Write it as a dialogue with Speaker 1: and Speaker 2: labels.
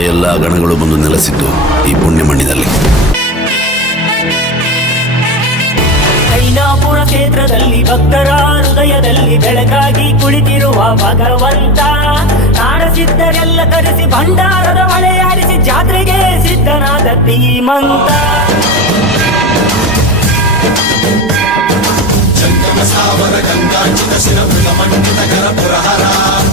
Speaker 1: ಎಲ್ಲ ಗಣಗಳು ಬಂದು ನೆಲೆಸಿದ್ದು ಈ ಪುಣ್ಯ ಮಣ್ಣಿನಲ್ಲಿ.
Speaker 2: ಕೈಲಾಪುರ ಕ್ಷೇತ್ರದಲ್ಲಿ ಭಕ್ತರ ಹೃದಯದಲ್ಲಿ ಬೆಳಗಾಗಿ ಕುಳಿತಿರುವ ಭಗವಂತ. ನಾಡಸಿದ್ದರೆಲ್ಲ ಕರೆಸಿ ಭಂಡಾರದ ಮಳೆಯಾಡಿಸಿ ಜಾತ್ರೆಗೆ ಸಿದ್ಧನಾದ ಧೀಮಂತ. ಒಡೆಯ ಒಡೆಯ ಒಡೆಯ ಬಂಗಾರದ ಒಡೆಯ